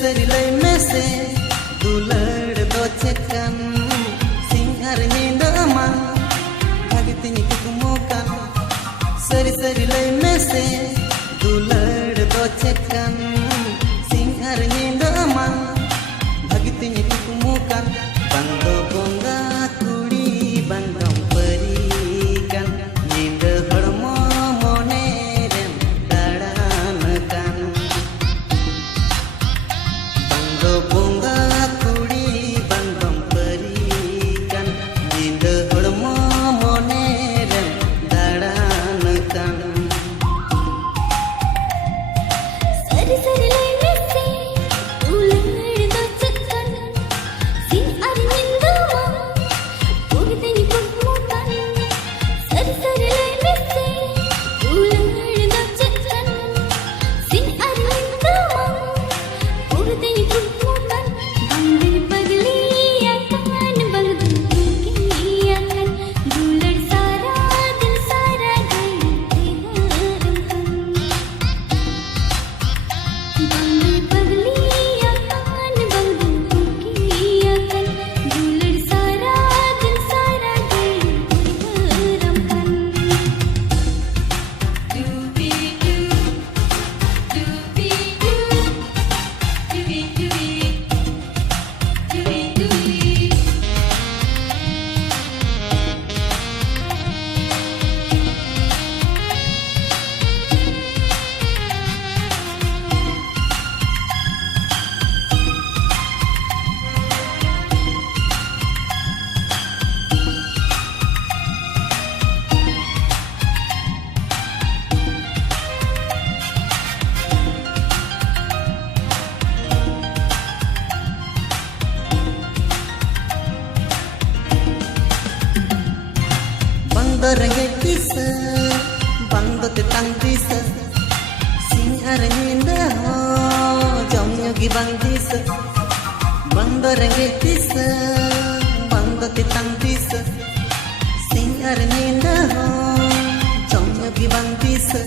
seri lay mese dular do cekan sing har nyinda amang hagitini kumukan seri lay mese dular do cekan sing har nyinda amang hagitini kumukan bangdo bonga kudi bangdom perikan nyinda hormo mone rem dadankan bangdo bonga kudi bangdom perikan nyinda hormo mone rem dadankan seri lay mese dular do cekan sing har nyinda amang hagitini kumukan seri lay mese dular do cekan sing har nyinda amang hagitini kumukan bangdin pagli akan bangdun ki akan dular sara dil sara gay haramkan bangdin pagli akan bangdun ki akan dular sara dil sara gay haramkan dubi du dubi du dubi dubi bangdo rengek tisa bangdo tetang tisa sing har nyinda ho jomnyo gi bang tisa bangdo rengek tisa bangdo tetang tisa sing har nyinda ho jomnyo gi bang tisa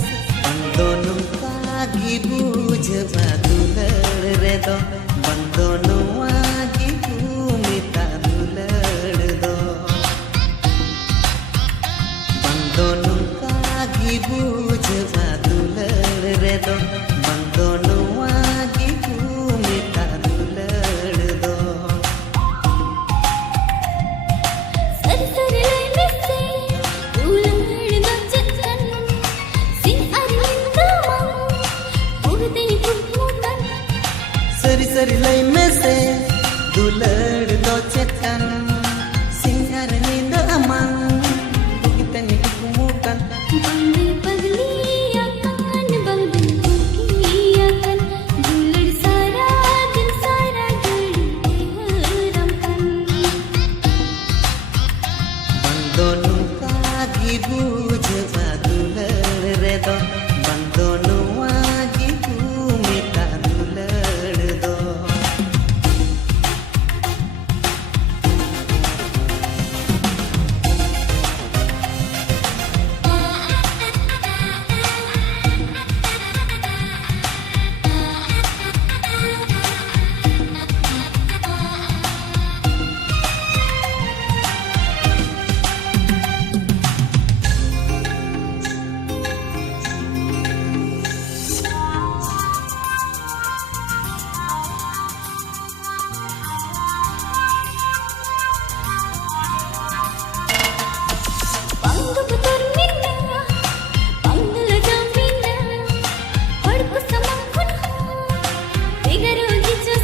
bangdo nungka gi bujba dular redo bangdo nuwa gi mita dular do bangdo nungka gi bujba dular redo bangdo nuwa gi mita dular do seri lay mese dular do cekan sing har nyinda amang hagitini kumukan seri lay mese dular do cekan sing har nyinda amang hagitini kumukan bangdin pagli akan bangdun ki akan dular sara dil sara gay haramkan bangdo nungka gi bujba dular redo bangdo nuwa gi mita dular do bangdo putar minna bangdo lajamina padku samankun ho digaro gijo